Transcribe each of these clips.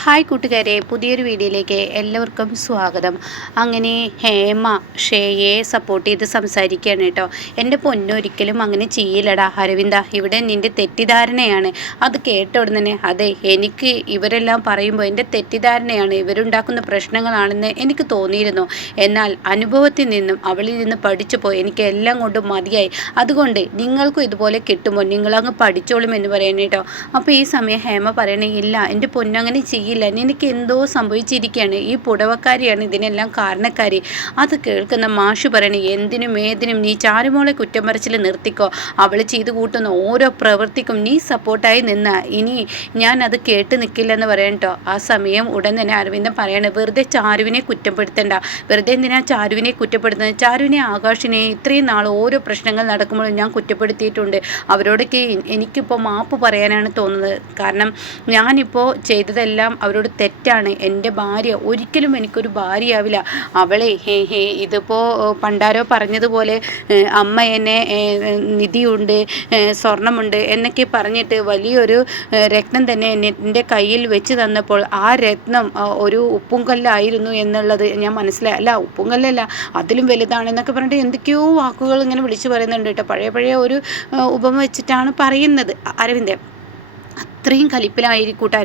Hi കൂട്ടുകാരെ, പുതിയൊരു വീഡിയോയിലേക്ക് എല്ലാവർക്കും സ്വാഗതം. അങ്ങനെ ഹേമ ഷേയെ സപ്പോർട്ട് ചെയ്ത് സംസാരിക്കുകയാണ് കേട്ടോ. എൻ്റെ പൊന്നൊരിക്കലും അങ്ങനെ ചെയ്യില്ലടാ അരവിന്ദ, ഇവിടെ നിൻ്റെ തെറ്റിദ്ധാരണയാണ്. അത് കേട്ട ഉടനെ അതെ, എനിക്ക് ഇവരെല്ലാം പറയുമ്പോൾ എൻ്റെ തെറ്റിദ്ധാരണയാണ്, ഇവരുണ്ടാക്കുന്ന പ്രശ്നങ്ങളാണെന്ന് എനിക്ക് തോന്നിയിരുന്നു. എന്നാൽ അനുഭവത്തിൽ നിന്നും അവളിൽ നിന്ന് പഠിച്ചപ്പോൾ എനിക്ക് എല്ലാം കൊണ്ടും മതിയായി. അതുകൊണ്ട് നിങ്ങൾക്കും ഇതുപോലെ കിട്ടുമ്പോൾ നിങ്ങളങ്ങ് പഠിച്ചോളും എന്ന് പറയണേ കേട്ടോ. അപ്പോൾ ഈ സമയം ഹേമ പറയണേ, ഇല്ല എൻ്റെ പൊന്നങ്ങനെ ചെയ്യില്ല, നിനക്ക് എന്തോ സംഭവിച്ചിരിക്കുകയാണ്, ഈ പുടവക്കാരിയാണ് ഇതിനെല്ലാം കാരണക്കാരി. അത് കേൾക്കുന്ന മാഷ് പറയണേ, എന്തിനും ഏതിനും നീ ചാരുമോളെ കുറ്റം പറച്ചിൽ നിർത്തിക്കോ. അവൾ ചെയ്തു കൂട്ടുന്ന ഓരോ പ്രവൃത്തിക്കും നീ സപ്പോർട്ടായി നിന്ന ഇനി ഞാൻ അത് കേട്ട് നിൽക്കില്ലെന്ന് പറയാൻ കേട്ടോ. ആ സമയം ഉടൻ തന്നെ അരവിന്ദൻ പറയണേ, വെറുതെ ചാരുവിനെ കുറ്റപ്പെടുത്തണ്ട, വെറുതെ എന്തിനാ ചാരുവിനെ കുറ്റപ്പെടുത്തുന്നത്? ചാരുവിനെ ആകാശിനെ ഇത്രയും നാൾ ഓരോ പ്രശ്നങ്ങൾ നടക്കുമ്പോഴും ഞാൻ കുറ്റപ്പെടുത്തിയിട്ടുണ്ട്. അവരോടൊക്കെ എനിക്കിപ്പോൾ മാപ്പ് പറയാനാണ് തോന്നുന്നത്. കാരണം ഞാനിപ്പോൾ ചെയ്തതെല്ലാം അവരോട് തെറ്റാണ്. എൻ്റെ ഭാര്യ ഒരിക്കലും എനിക്കൊരു ഭാര്യയാവില്ല. അവളെ ഇതിപ്പോൾ പണ്ടാരോ പറഞ്ഞതുപോലെ അമ്മ എന്നെ നിധിയുണ്ട്, സ്വർണമുണ്ട് എന്നൊക്കെ പറഞ്ഞിട്ട് വലിയൊരു രത്നം തന്നെ എൻ്റെ കയ്യിൽ വെച്ച് തന്നപ്പോൾ ആ രത്നം ഒരു ഉപ്പുംകല്ലായിരുന്നു എന്നുള്ളത് ഞാൻ മനസ്സിലായി. അല്ല, ഉപ്പുംകല്ലല്ല, അതിലും വലുതാണെന്നൊക്കെ പറഞ്ഞിട്ട് എന്തൊക്കെയോ വാക്കുകൾ ഇങ്ങനെ വിളിച്ചു പറയുന്നുണ്ട് കേട്ടോ. പഴയ ഒരു ഉപമ വെച്ചിട്ടാണ് പറയുന്നത് അരവിന്ദൻ. അത്രയും കലിപ്പിലായിരിക്കൂട്ടോ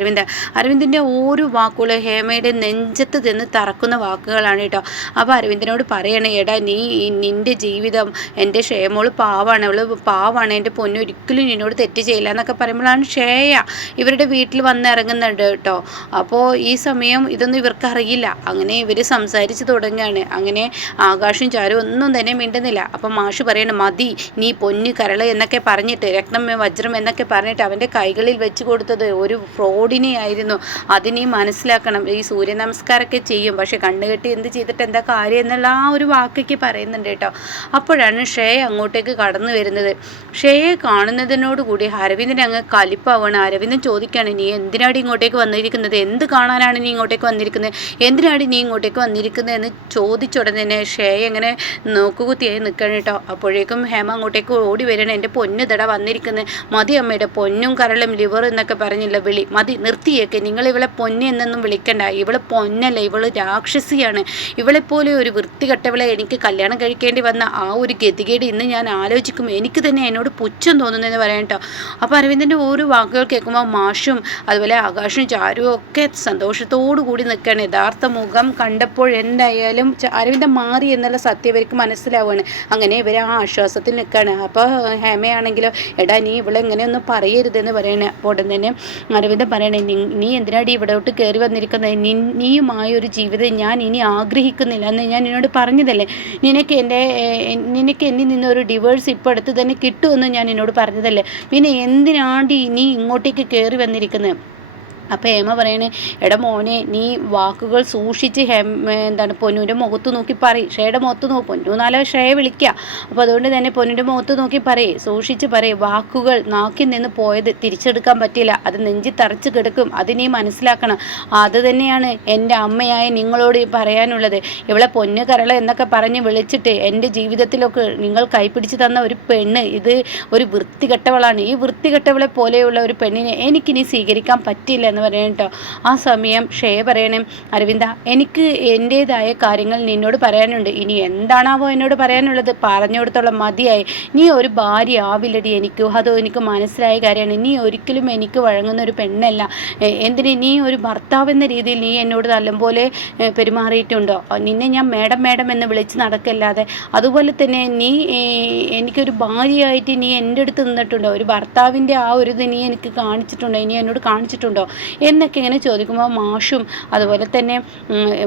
അരവിന്ദിൻ്റെ ഓരോ വാക്കുകൾ ഹേമയുടെ നെഞ്ചത്ത് ചെന്ന് തറക്കുന്ന വാക്കുകളാണ് കേട്ടോ. അപ്പോൾ അരവിന്ദനോട് പറയണേ, എടാ നീ നിൻ്റെ ജീവിതം, എൻ്റെ ഷേമോള് പാവാണ്, അവള് പാവാണ്, എൻ്റെ പൊന്നൊരിക്കലും നിന്നോട് തെറ്റ് ചെയ്യില്ല എന്നൊക്കെ പറയുമ്പോഴാണ് ഷേയ ഇവരുടെ വീട്ടിൽ വന്നിറങ്ങുന്നുണ്ട് കേട്ടോ. അപ്പോൾ ഈ സമയം ഇതൊന്നും ഇവർക്ക് അറിയില്ല. അങ്ങനെ ഇവർ സംസാരിച്ച് തുടങ്ങുകയാണ്. അങ്ങനെ ആകാശം ചാരും ഒന്നും തന്നെ മിണ്ടുന്നില്ല. അപ്പം മാഷ് പറയണം, മതി നീ പൊന്ന് കരള് എന്നൊക്കെ പറഞ്ഞിട്ട്, രത്നം വജ്രം എന്നൊക്കെ പറഞ്ഞിട്ട് അവൻ്റെ കൈകളിൽ വെച്ച് കൊടുത്തത് ഒരു ഫ്രോഡിനെ ആയിരുന്നു. അതിനെ മനസ്സിലാക്കണം. ഈ സൂര്യ നമസ്കാരമൊക്കെ ചെയ്യും, പക്ഷെ കണ്ണുകെട്ടി എന്ത് ചെയ്തിട്ട് എന്താ കാര്യം എന്നുള്ള ആ ഒരു വാക്കൊക്കെ പറയുന്നുണ്ട് കേട്ടോ. അപ്പോഴാണ് ഷേയ അങ്ങോട്ടേക്ക് കടന്നു വരുന്നത്. ഷേയെ കാണുന്നതിനോടുകൂടി അരവിന്ദൻ അങ്ങ് കലിപ്പാവാണ്. അരവിന്ദൻ ചോദിക്കുകയാണ്, നീ എന്തിനാടി ഇങ്ങോട്ടേക്ക് വന്നിരിക്കുന്നത്? എന്ത് കാണാനാണ് നീ ഇങ്ങോട്ടേക്ക് വന്നിരിക്കുന്നത്? എന്തിനാടി നീ ഇങ്ങോട്ടേക്ക് വന്നിരിക്കുന്നത് എന്ന് ചോദിച്ചുടനെ തന്നെ ഷേയ ഇങ്ങനെ നോക്കുകുത്തിയായി നിൽക്കണം കേട്ടോ. അപ്പോഴേക്കും ഹേമ അങ്ങോട്ടേക്ക് ഓടി വരണം. എൻ്റെ പൊന്ന് തട വന്നിരിക്കുന്നത്, മതി അമ്മയുടെ പൊന്നും കരളും ലിവർ എന്നൊക്കെ പറഞ്ഞില്ല വിളി, മതി നിർത്തിയേക്ക്. നിങ്ങൾ ഇവളെ പൊന്ന് എന്നൊന്നും വിളിക്കണ്ട. ഇവളെ പൊന്നല്ല, ഇവള് രാക്ഷസിയാണ്. ഇവളെപ്പോലെ ഒരു വൃത്തികെട്ടവളെ എനിക്ക് കല്യാണം കഴിക്കേണ്ടി വന്ന ആ ഒരു ഗതികേട് ഇന്ന് ഞാൻ ആലോചിക്കും, എനിക്ക് തന്നെ എന്നോട് പുച്ഛം തോന്നുന്നതെന്ന് പറയാം കേട്ടോ. അപ്പോൾ അരവിന്ദൻ്റെ ഓരോ വാക്കുകൾ കേൾക്കുമ്പോൾ മാഷും അതുപോലെ ആകാശും ചാരുവും ഒക്കെ സന്തോഷത്തോടു കൂടി നിൽക്കുകയാണ്. യഥാർത്ഥ മുഖം കണ്ടപ്പോൾ എന്തായാലും അരവിന്ദൻ മാറി എന്നുള്ള സത്യം ഇവർക്ക് മനസ്സിലാവുകയാണ്. അങ്ങനെ ഇവർ ആ ആശ്വാസത്തിൽ നിൽക്കുകയാണ്. അപ്പോൾ ഹേമയാണെങ്കിലോ, എടാ നീ ഇവിടെ എങ്ങനെയൊന്നും പറയരുതെന്ന് പറയണേ. അപ്പോൾ ഉടൻ തന്നെ അരവിന്ദൻ പറയണേ, നീ എന്തിനാടി ഇവിടോട്ട് കയറി വന്നിരിക്കുന്നത്? നീയുമായൊരു ജീവിതം ഞാൻ ഇനി ആഗ്രഹിക്കുന്നില്ല എന്ന് ഞാൻ നിന്നോട് പറഞ്ഞതല്ലേ? നിനക്ക് എന്നിൽ നിന്നൊരു ഡിവോഴ്സ് ഇപ്പോൾ അടുത്ത് തന്നെ കിട്ടുമെന്ന് ഞാൻ നിന്നോട് പറഞ്ഞതല്ലേ? പിന്നെ എന്തിനാണ്ടി നീ ഇങ്ങോട്ടേക്ക് കയറി വന്നിരിക്കുന്നത്? അപ്പോൾ ഹേമ പറയണേ, എടാ മോനെ, നീ വാക്കുകൾ സൂക്ഷിച്ച് എന്താണ് പൊന്നുവിൻ്റെ മുഖത്ത് നോക്കി പറയും. ഷേയുടെ മുഖത്ത് നോക്കും, പൊന്നു നാലോ ഷേയെ വിളിക്കുക. അപ്പോൾ അതുകൊണ്ട് തന്നെ പൊന്നിൻ്റെ മുഖത്ത് നോക്കി പറയും, സൂക്ഷിച്ച് പറയും. വാക്കുകൾ നാക്കിൽ നിന്ന് പോയത് തിരിച്ചെടുക്കാൻ പറ്റില്ല, അത് നെഞ്ചി തറച്ച് കിടക്കും, അത് നീ മനസ്സിലാക്കണം. അത് തന്നെയാണ് എൻ്റെ അമ്മയായ നിങ്ങളോട് പറയാനുള്ളത്. ഇവളെ പൊന്നു കരള എന്നൊക്കെ പറഞ്ഞ് വിളിച്ചിട്ട് എൻ്റെ ജീവിതത്തിലൊക്കെ നിങ്ങൾ കൈപ്പിടിച്ച് തന്ന ഒരു പെണ്ണ് ഇത് ഒരു വൃത്തികെട്ടവളാണ്. ഈ വൃത്തികെട്ടവളെ പോലെയുള്ള ഒരു പെണ്ണിനെ എനിക്കിനി സ്വീകരിക്കാൻ പറ്റില്ല എന്ന് പറയണം കേട്ടോ. ആ സമയം ഷേയ പറയണേ, അരവിന്ദ എനിക്ക് എൻ്റേതായ കാര്യങ്ങൾ നിന്നോട് പറയാനുണ്ട്. ഇനി എന്താണാവോ എന്നോട് പറയാനുള്ളത് പറഞ്ഞു കൊടുത്തോളം മതിയായി. നീ ഒരു ഭാര്യ ആവില്ലടി എനിക്ക്, അതോ എനിക്ക് മനസ്സിലായ കാര്യമാണ്. നീ ഒരിക്കലും എനിക്ക് വഴങ്ങുന്ന ഒരു പെണ്ണല്ല. എന്തിന് നീ ഒരു ഭർത്താവ് എന്ന രീതിയിൽ നീ എന്നോട് നല്ലപോലെ പെരുമാറിയിട്ടുണ്ടോ? നിന്നെ ഞാൻ മേഡം എന്ന് വിളിച്ച് നടക്കല്ലാതെ. അതുപോലെ തന്നെ നീ എനിക്കൊരു ഭാര്യയായിട്ട് നീ എൻ്റെ അടുത്ത് നിന്നിട്ടുണ്ടോ? ഒരു ഭർത്താവിൻ്റെ ആ ഒരു ഇത് നീ എനിക്ക് കാണിച്ചിട്ടുണ്ടോ? ഇനി എന്നോട് കാണിച്ചിട്ടുണ്ടോ എന്നൊക്കെ ഇങ്ങനെ ചോദിക്കുമ്പോൾ മാഷും അതുപോലെ തന്നെ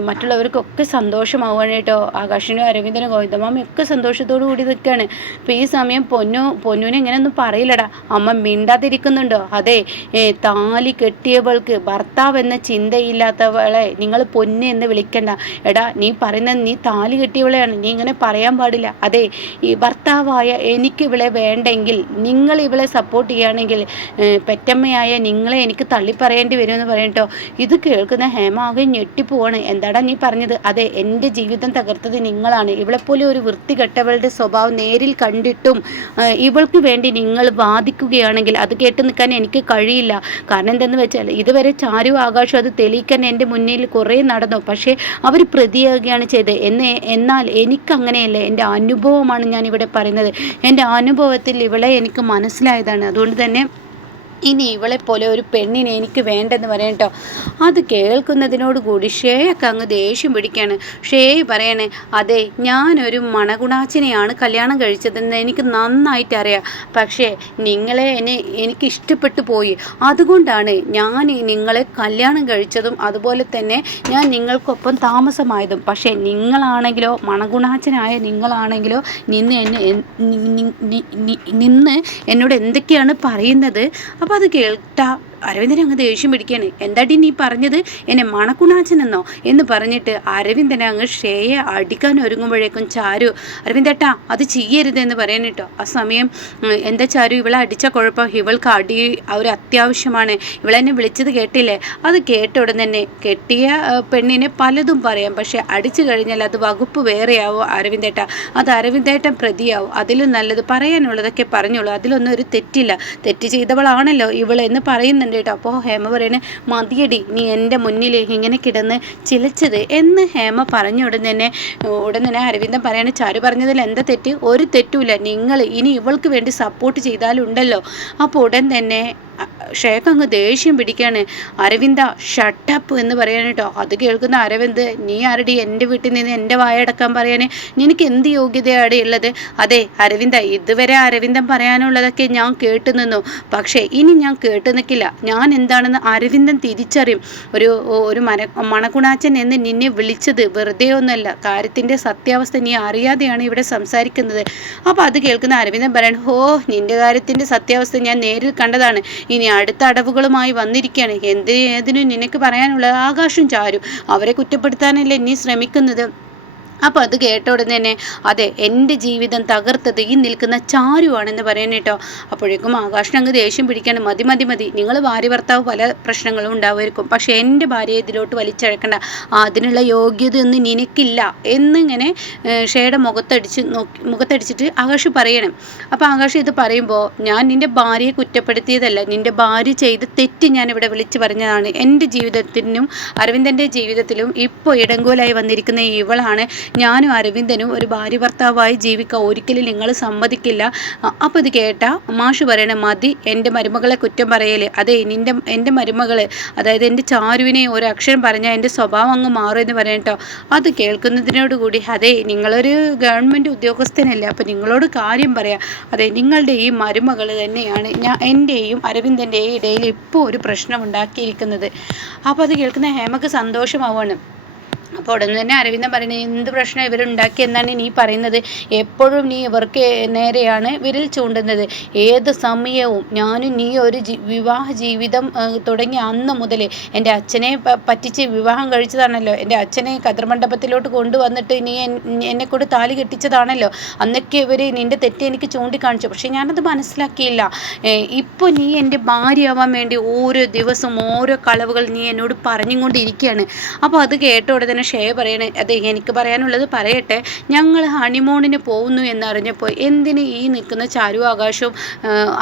മറ്റുള്ളവർക്കൊക്കെ സന്തോഷമാവുകയാണ് കേട്ടോ. ആകാശിനും അരവിന്ദനും ഗോവിന്ദമാമയും ഒക്കെ സന്തോഷത്തോടു കൂടി നിൽക്കുകയാണ്. അപ്പോൾ ഈ സമയം പൊന്നുവിനെ ഇങ്ങനെയൊന്നും പറയില്ലടാ, അമ്മ മിണ്ടാതിരിക്കുന്നുണ്ടോ? അതെ, താലി കെട്ടിയവൾക്ക് ഭർത്താവ് എന്ന ചിന്തയില്ലാത്തവളെ നിങ്ങൾ പൊന്ന് എന്ന് വിളിക്കണ്ട. എടാ, നീ പറയുന്നത് നീ താലി കെട്ടിയവളെയാണ്, നീ ഇങ്ങനെ പറയാൻ പാടില്ല. അതെ, ഈ ഭർത്താവായ എനിക്ക് ഇവളെ വേണ്ടെങ്കിൽ, നിങ്ങൾ ഇവളെ സപ്പോർട്ട് ചെയ്യുകയാണെങ്കിൽ, പെറ്റമ്മയായ നിങ്ങളെ എനിക്ക് തള്ളിപ്പറയാൻ ചെയ്യേണ്ടി വരുമെന്ന് പറയട്ടോ. ഇത് കേൾക്കുന്ന ഹേമ ആകെ ഞെട്ടിപ്പോവാണ്. എന്താടാ നീ പറഞ്ഞത്? അതെ, എൻ്റെ ജീവിതം തകർത്തത് നിങ്ങളാണ്. ഇവളെപ്പോലെ ഒരു വൃത്തികെട്ടവളുടെ സ്വഭാവം നേരിൽ കണ്ടിട്ടും ഇവൾക്ക് വേണ്ടി നിങ്ങൾ വാദിക്കുകയാണെങ്കിൽ അത് കേട്ട് നിൽക്കാൻ എനിക്ക് കഴിയില്ല. കാരണം എന്തെന്ന് വെച്ചാൽ ഇതുവരെ ചാരു ആകാശം അത് തെളിയിക്കാൻ എൻ്റെ മുന്നിൽ കുറേ നടന്നു. പക്ഷേ അവർ പ്രതിയാകുകയാണ് ചെയ്തത്. എന്നാൽ എനിക്കങ്ങനെയല്ല. എൻ്റെ അനുഭവമാണ് ഞാനിവിടെ പറയുന്നത്. എൻ്റെ അനുഭവത്തിൽ ഇവളെ എനിക്ക് മനസ്സിലായതാണ്. അതുകൊണ്ട് തന്നെ ഇനി ഇവളെപ്പോലെ ഒരു പെണ്ണിനെ എനിക്ക് വേണ്ടെന്ന് പറയട്ടോ. അത് കേൾക്കുന്നതിനോട് കൂടി ഷേയൊക്കെ അങ്ങ് ദേഷ്യം പിടിക്കുകയാണ്. ഷേ പറയണേ, അതെ, ഞാനൊരു മണഗുണാച്ചിനെയാണ് കല്യാണം കഴിച്ചതെന്ന് എനിക്ക് നന്നായിട്ട് അറിയാം. പക്ഷേ നിങ്ങളെ എനിക്ക് ഇഷ്ടപ്പെട്ടു പോയി. അതുകൊണ്ടാണ് ഞാൻ നിങ്ങളെ കല്യാണം കഴിച്ചതും അതുപോലെ തന്നെ ഞാൻ നിങ്ങൾക്കൊപ്പം താമസമായതും. പക്ഷേ നിങ്ങളാണെങ്കിലോ, മണഗുണാച്ചനായ നിങ്ങളാണെങ്കിലോ നിന്ന് എന്നോട് എന്തൊക്കെയാണ് പറയുന്നത്. അപ്പോൾ അത് കേട്ടാ അരവിന്ദൻ അങ്ങ് ദേഷ്യം പിടിക്കുകയാണ്. എന്താടി നീ പറഞ്ഞത്? എന്നെ മണക്കുണാച്ചനെന്നോ എന്ന് പറഞ്ഞിട്ട് അരവിന്ദൻ അങ്ങ് ഷേയെ അടിക്കാൻ ഒരുങ്ങുമ്പോഴേക്കും ചാരു, അരവിന്ദേട്ടാ അത് ചെയ്യരുതെന്ന് പറയാനിട്ടോ. ആ സമയം എന്താ ചാരു, ഇവളെ അടിച്ച കുഴപ്പം? ഇവൾക്ക് അടി ഒരു അത്യാവശ്യമാണ്. ഇവളെന്നെ വിളിച്ചത് കേട്ടില്ലേ? അത് കേട്ട ഉടൻ തന്നെ കെട്ടിയ പെണ്ണിനെ പലതും പറയാം, പക്ഷെ അടിച്ചു കഴിഞ്ഞാൽ അത് വകുപ്പ് വേറെയാവോ അരവിന്ദേട്ടാ? അത് അരവിന്ദേട്ടൻ പ്രതിയാവും. അതിലും നല്ലത് പറയാനുള്ളതൊക്കെ പറഞ്ഞോളൂ, അതിലൊന്നും ഒരു തെറ്റില്ല. തെറ്റ് ചെയ്തവളാണല്ലോ ഇവളെന്ന് പറയുന്നുണ്ട് കേട്ടോ. അപ്പോൾ ഹേമ പറയണേ, മതിയടി നീ എൻ്റെ മുന്നിൽ ഇങ്ങനെ കിടന്ന് ചിലച്ചത് എന്ന് ഹേമ പറഞ്ഞ ഉടൻ തന്നെ അരവിന്ദൻ പറയാണ്, ചാരു പറഞ്ഞതിൽ എന്താ തെറ്റ്? ഒരു തെറ്റുമില്ല. നിങ്ങൾ ഇനി ഇവൾക്ക് വേണ്ടി സപ്പോർട്ട് ചെയ്താലുണ്ടല്ലോ. അപ്പോൾ ഉടൻ തന്നെ ഷേഖ് അങ്ങ് ദേഷ്യം പിടിക്കുകയാണ്. അരവിന്ദ ഷട്ടപ്പ് എന്ന് പറയാൻ കേട്ടോ. അത് കേൾക്കുന്ന അരവിന്ദ്, നീ ആരടി എൻ്റെ വീട്ടിൽ നിന്ന് എൻ്റെ വായടക്കാൻ പറയാനേ? നിനക്ക് എന്ത് യോഗ്യതയാണ് ഉള്ളത്? അതെ അരവിന്ദ, ഇതുവരെ അരവിന്ദൻ പറയാനുള്ളതൊക്കെ ഞാൻ കേട്ടു നിന്നു. പക്ഷേ ഇനി ഞാൻ കേട്ടു നിൽക്കില്ല. ഞാൻ എന്താണെന്ന് അരവിന്ദൻ തിരിച്ചറിയും. ഒരു മണകുണാച്ചൻ എന്ന് നിന്നെ വിളിച്ചത് വെറുതെ ഒന്നല്ല. കാര്യത്തിൻ്റെ സത്യാവസ്ഥ നീ അറിയാതെയാണ് ഇവിടെ സംസാരിക്കുന്നത്. അപ്പോൾ അത് കേൾക്കുന്ന അരവിന്ദൻ പറയണം, ഹോ, നിൻ്റെ കാര്യത്തിൻ്റെ സത്യാവസ്ഥ ഞാൻ നേരിൽ കണ്ടതാണ്. ഇനി അടുത്ത അടവുകളുമായി വന്നിരിക്കുകയാണ്. ഏതിനും നിനക്ക് പറയാനുള്ളത് ആകാശം ചാരു. അവരെ കുറ്റപ്പെടുത്താനല്ലേ നീ ശ്രമിക്കുന്നത്? അപ്പോൾ അത് കേട്ട ഉടനെ തന്നെ, അതെ, എൻ്റെ ജീവിതം തകർത്തത് ഈ നിൽക്കുന്ന ചാരുവാണെന്ന് പറയാൻ കേട്ടോ. അപ്പോഴേക്കും ആകാശം അങ്ങ് ദേഷ്യം പിടിക്കാണ്. മതി, നിങ്ങൾ ഭാര്യ ഭർത്താവ് പല പ്രശ്നങ്ങളും ഉണ്ടാവുമായിരിക്കും, പക്ഷേ എൻ്റെ ഭാര്യയെ ഇതിലോട്ട് വലിച്ചഴക്കണ്ട. അതിനുള്ള യോഗ്യതയൊന്നും നിനക്കില്ല എന്നിങ്ങനെ ഷേയുടെ മുഖത്തടിച്ചിട്ട് ആകാശ് പറയണം. അപ്പോൾ ആകാശ് ഇത് പറയുമ്പോൾ, ഞാൻ നിൻ്റെ ഭാര്യയെ കുറ്റപ്പെടുത്തിയതല്ല, നിൻ്റെ ഭാര്യ ചെയ്ത തെറ്റ് ഞാനിവിടെ വിളിച്ചു പറഞ്ഞതാണ്. എൻ്റെ ജീവിതത്തിനും അരവിന്ദൻ്റെ ജീവിതത്തിലും ഇപ്പോൾ ഇടങ്കോലായി വന്നിരിക്കുന്ന ഇവളാണ്. ഞാനും അരവിന്ദനും ഒരു ഭാര്യ ഭർത്താവായി ജീവിക്കാൻ ഒരിക്കലും നിങ്ങൾ സമ്മതിക്കില്ല. അപ്പോൾ ഇത് കേട്ട മാഷ് പറയണ, മതി എൻ്റെ മരുമകളെ കുറ്റം പറയല്. അതെ, എൻ്റെ മരുമകൾ, അതായത് എൻ്റെ ചാരുവിനെ ഒരു അക്ഷരം പറഞ്ഞാൽ എൻ്റെ സ്വഭാവം അങ്ങ് മാറുമെന്ന് പറയാം കേട്ടോ. അത് കേൾക്കുന്നതിനോടുകൂടി, അതെ, നിങ്ങളൊരു ഗവൺമെൻറ് ഉദ്യോഗസ്ഥനല്ലേ, അപ്പോൾ നിങ്ങളോട് കാര്യം പറയാം. അതെ, നിങ്ങളുടെ ഈ മരുമകൾ തന്നെയാണ് എൻ്റെയും അരവിന്ദൻ്റെയും ഇടയിൽ ഇപ്പോൾ ഒരു പ്രശ്നം ഉണ്ടാക്കിയിരിക്കുന്നത്. അപ്പോൾ അത് കേൾക്കുന്ന ഹേമക്ക് സന്തോഷമാവാണ്. അപ്പോൾ ഉടനെ തന്നെ അരവിന്ദൻ പറയുന്നത്, എന്ത് പ്രശ്നം ഇവരുണ്ടാക്കി എന്നാണ് നീ പറയുന്നത്? എപ്പോഴും നീ ഇവർക്ക് നേരെയാണ് വിരൽ ചൂണ്ടുന്നത്. ഏത് സമയവും ഞാനും നീ ഒരു വിവാഹ ജീവിതം തുടങ്ങിയ അന്ന് മുതൽ എൻ്റെ അച്ഛനെ പറ്റിച്ച് വിവാഹം കഴിച്ചതാണല്ലോ. എൻ്റെ അച്ഛനെ കതിർമണ്ഡപത്തിലോട്ട് കൊണ്ടുവന്നിട്ട് നീ എന്നെക്കൊണ്ട് താലി കെട്ടിച്ചതാണല്ലോ. അന്നൊക്കെ ഇവർ നിൻ്റെ തെറ്റ് എനിക്ക് ചൂണ്ടിക്കാണിച്ചു, പക്ഷേ ഞാനത് മനസ്സിലാക്കിയില്ല. ഇപ്പോൾ നീ എൻ്റെ ഭാര്യയാവാൻ വേണ്ടി ഓരോ ദിവസവും ഓരോ കളവുകൾ നീ എന്നോട് പറഞ്ഞുകൊണ്ടിരിക്കുകയാണ്. അപ്പോൾ അത് കേട്ട ഉടനെ ഷേ പറയണേ, അതെ, എനിക്ക് പറയാനുള്ളത് പറയട്ടെ. ഞങ്ങൾ ഹണിമൂണിന് പോകുന്നു എന്നറിഞ്ഞപ്പോൾ എന്തിന് ഈ നിൽക്കുന്ന ചാരു ആകാശവും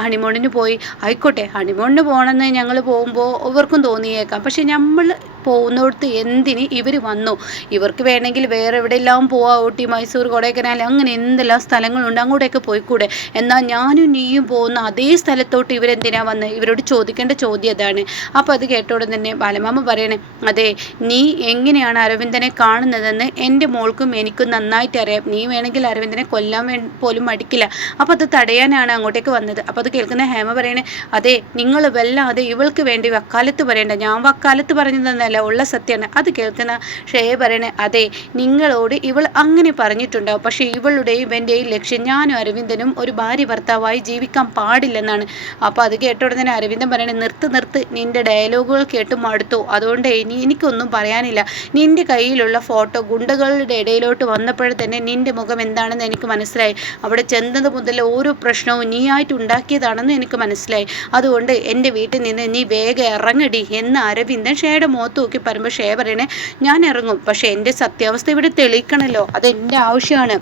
ഹണിമൂണിന് പോയി? ആയിക്കോട്ടെ, ഹണിമൂണിന് പോകണമെന്ന് ഞങ്ങൾ പോകുമ്പോൾ ഇവർക്കും തോന്നിയേക്കാം. പക്ഷെ നമ്മൾ പോകുന്നിടത്ത് എന്തിന് ഇവർ വന്നു? ഇവർക്ക് വേണമെങ്കിൽ വേറെ എവിടെയെല്ലാം പോവാം, ഊട്ടി, മൈസൂർ, കൊടൈക്കനാൽ, അങ്ങനെ എന്തെല്ലാം സ്ഥലങ്ങളുണ്ട്, അങ്ങോട്ടേക്ക് പോയിക്കൂടെ? എന്നാൽ ഞാനും നീയും പോകുന്ന അതേ സ്ഥലത്തോട്ട് ഇവരെന്തിനാ വന്ന്? ഇവരോട് ചോദിക്കേണ്ട ചോദ്യം അതാണ്. അപ്പോൾ അത് കേട്ടോടെ തന്നെ ബാലമാമ പറയണേ, അതെ, നീ എങ്ങനെയാണ് അരവിന്ദനെ കാണുന്നതെന്ന് എൻ്റെ മോൾക്കും എനിക്കും നന്നായിട്ട് അറിയാം. നീ വേണമെങ്കിൽ അരവിന്ദനെ കൊല്ലാൻ പോലും മടിക്കില്ല. അപ്പോൾ അത് തടയാനാണ് അങ്ങോട്ടേക്ക് വന്നത്. അപ്പോൾ അത് കേൾക്കുന്ന ഹേമ പറയണേ, അതെ, നിങ്ങൾ വല്ലാതെ ഇവൾക്ക് വേണ്ടി വക്കാലത്ത് പറയണ്ട. ഞാൻ വക്കാലത്ത് പറഞ്ഞതെന്നല്ല, കളയുന്നതല്ല, ഉള്ള സത്യമാണ്. അത് കേൾക്കുന്ന ഷേയ പറയണേ, അതെ നിങ്ങളോട് ഇവൾ അങ്ങനെ പറഞ്ഞിട്ടുണ്ടാവും, പക്ഷേ ഇവളുടെയും ഇവൻ്റെയും ലക്ഷ്യം ഞാനും അരവിന്ദനും ഒരു ഭാര്യ ഭർത്താവായി ജീവിക്കാൻ പാടില്ലെന്നാണ്. അപ്പോൾ അത് കേട്ട ഉടനെ അരവിന്ദൻ പറയണേ, നിർത്ത് നിന്റെ ഡയലോഗുകൾ കേട്ട് മടുത്തു, അതുകൊണ്ട് എനിക്കൊന്നും പറയാനില്ല. നിന്റെ കയ്യിലുള്ള ഫോട്ടോ ഗുണ്ടകളുടെ ഇടയിലോട്ട് വന്നപ്പോഴേ തന്നെ നിന്റെ മുഖം എന്താണെന്ന് എനിക്ക് മനസ്സിലായി. അവിടെ ചെന്നത് മുതൽ ഓരോ പ്രശ്നവും നീയായിട്ട് ഉണ്ടാക്കിയതാണെന്ന് എനിക്ക് മനസ്സിലായി. അതുകൊണ്ട് എൻ്റെ വീട്ടിൽ നിന്ന് നീ വേഗം ഇറങ്ങടി എന്ന് അരവിന്ദൻ ഷേയുടെ മുഖത്ത് നോക്കി പറയുമ്പോൾ ഷേ പറയണേ, ഞാൻ ഇറങ്ങും, പക്ഷേ എൻ്റെ സത്യാവസ്ഥ ഇവിടെ തെളിയിക്കണമല്ലോ, അതെൻ്റെ ആവശ്യമാണ്.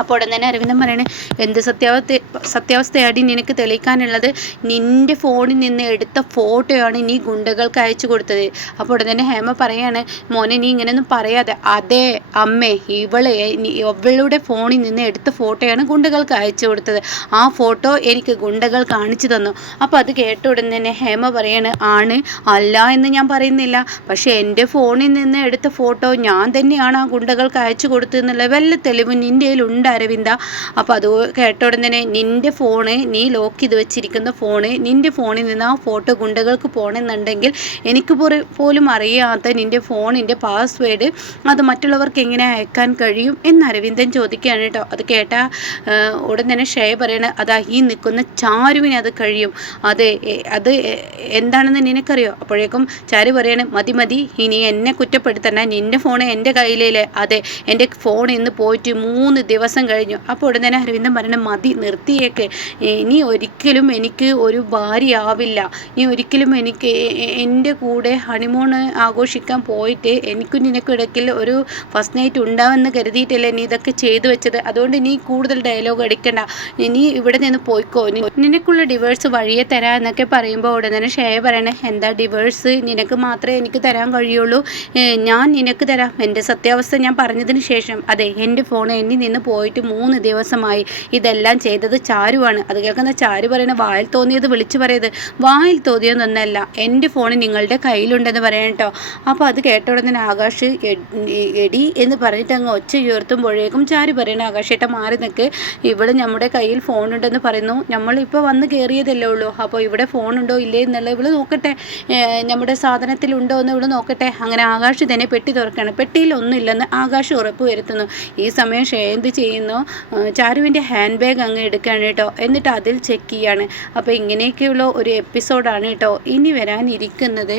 അപ്പോൾ ഉടൻ തന്നെ അരവിന്ദൻ പറയണേ, എന്ത് സത്യാവസ്ഥയാടി നിനക്ക് തെളിയിക്കാനുള്ളത്? നിൻ്റെ ഫോണിൽ നിന്ന് എടുത്ത ഫോട്ടോയാണ് നീ ഗുണ്ടകൾക്ക് അയച്ചു കൊടുത്തത്. അപ്പോൾ ഉടൻ തന്നെ ഹേമ പറയാണ്, മോനെ നീ ഇങ്ങനെയൊന്നും പറയാതെ. അതേ അമ്മേ, ഇവളുടെ ഫോണിൽ നിന്ന് എടുത്ത ഫോട്ടോയാണ് ഗുണ്ടകൾക്ക് അയച്ചു കൊടുത്തത്. ആ ഫോട്ടോ എനിക്ക് ഗുണ്ടകൾ കാണിച്ചു തന്നു. അപ്പോൾ അത് കേട്ട ഉടൻ തന്നെ ഹേമ പറയാണ്, ആണ് അല്ല എന്ന് ഞാൻ പറയുന്നില്ല, പക്ഷേ എൻ്റെ ഫോണിൽ നിന്ന് എടുത്ത ഫോട്ടോ ഞാൻ തന്നെയാണ് ആ ഗുണ്ടകൾക്ക് അയച്ചു കൊടുത്തതെന്നുള്ള വല്ല തെളിവ് നിൻ്റെ ഉണ്ട് അരവിന്ദ. അപ്പോൾ അത് കേട്ട ഉടൻ തന്നെ നിൻ്റെ ഫോണ്, നീ ലോക്ക് ചെയ്ത് വെച്ചിരിക്കുന്ന ഫോണ്, നിൻ്റെ ഫോണിൽ നിന്ന് ആ ഫോട്ടോ ഗുണ്ടകൾക്ക് പോകണമെന്നുണ്ടെങ്കിൽ എനിക്ക് പോലും അറിയാത്ത നിൻ്റെ ഫോണിൻ്റെ പാസ്വേഡ് അത് മറ്റുള്ളവർക്ക് എങ്ങനെ അയക്കാൻ കഴിയും എന്ന് അരവിന്ദൻ ചോദിക്കുകയാണ് കേട്ടോ. അത് കേട്ട ഉടൻ തന്നെ ഷേയ പറയണ, അതാ ഈ നിൽക്കുന്ന ചാരുവിന് അത് കഴിയും. അത് എന്താണെന്ന് നിനക്കറിയോ? അപ്പോഴേക്കും ചാരു പറയണ, മതി ഇനി എന്നെ കുറ്റപ്പെടുത്തണ്ട, നിൻ്റെ ഫോൺ എൻ്റെ കയ്യിലേ. അതെ, എൻ്റെ ഫോൺ ഇന്ന് പോയിട്ട് 3 ദിവസം കഴിഞ്ഞു. അപ്പോൾ ഉടൻ തന്നെ അരവിന്ദൻ പറയണ, മതി നിർത്തിയേക്ക്, ഇനി ഒരിക്കലും എനിക്ക് ഒരു ഭാര്യയാവില്ല, ഇനി ഒരിക്കലും എനിക്ക് എൻ്റെ കൂടെ ഹണിമൂൺ ആഘോഷിക്കാൻ പോയിട്ട് എനിക്കും നിനക്കും ഇടയ്ക്കിൽ ഒരു ഫസ്റ്റ് നൈറ്റ് ഉണ്ടാവുമെന്ന് കരുതിയിട്ടല്ലേ നീ ഇതൊക്കെ ചെയ്തു വെച്ചത്. അതുകൊണ്ട് നീ കൂടുതൽ ഡയലോഗ് അടിക്കണ്ട, നീ ഇവിടെ നിന്ന് പോയിക്കോ, നിനക്കുള്ള ഡിവേഴ്സ് വഴിയെ തരാം എന്നൊക്കെ പറയുമ്പോൾ ഉടൻ തന്നെ ഷേയ പറയണേ, എന്താ ഡിവേഴ്സ്? നിനക്ക് മാത്രമേ എനിക്ക് തരാൻ കഴിയുള്ളൂ, ഞാൻ നിനക്ക് തരാം എൻ്റെ സത്യാവസ്ഥ ഞാൻ പറഞ്ഞതിന് ശേഷം. അതെ, എൻ്റെ ഫോൺ എന്നിൽ നിന്ന് പോയിട്ട് 3 ദിവസമായി, ഇതെല്ലാം ചെയ്തത് ചാരുവാണ്. അത് കേൾക്കുന്ന ചാരു പറയണ, വായിൽ തോന്നിയത് വിളിച്ചു പറയത്. വായിൽ തോന്നിയതൊന്നല്ല, എൻ്റെ ഫോൺ നിങ്ങളുടെ കയ്യിലുണ്ടെന്ന് പറയണം കേട്ടോ. അപ്പോൾ അത് കേട്ട ഉടനെ ആകാശ് എടി എന്ന് പറഞ്ഞിട്ട് അങ്ങ് ഒച്ച ഉയർത്തുമ്പോഴേക്കും ചാരു പറയണ, ആകാശേട്ട മാറി നിൽക്ക്, ഇവിടെ നമ്മുടെ കയ്യിൽ ഫോണുണ്ടെന്ന് പറയുന്നു, നമ്മളിപ്പോൾ വന്ന് കയറിയതല്ലേ ഉള്ളൂ, അപ്പോൾ ഇവിടെ ഫോണുണ്ടോ ഇല്ലേ എന്നുള്ള ഇവള് നോക്കട്ടെ, നമ്മുടെ സാധനത്തിലുണ്ടോ എന്ന് ഇവിടെ നോക്കട്ടെ. അങ്ങനെ ആകാശ് തന്നെ പെട്ടി തുറക്കുകയാണ്. പെട്ടിയിൽ ഒന്നുമില്ലെന്ന് ആകാശ് ഉറപ്പ് വരുത്തുന്നു. ഈ സമയം എന്ത് ചെയ്യുന്നു, ചാരുവിൻ്റെ ഹാൻഡ് ബാഗ് അങ്ങ് എടുക്കുകയാണ് കേട്ടോ. എന്നിട്ട് അതിൽ ചെക്ക് ചെയ്യാണ്. അപ്പോൾ ഇങ്ങനെയൊക്കെയുള്ള ഒരു എപ്പിസോഡാണ് കേട്ടോ ഇനി വരാനിരിക്കുന്നത്.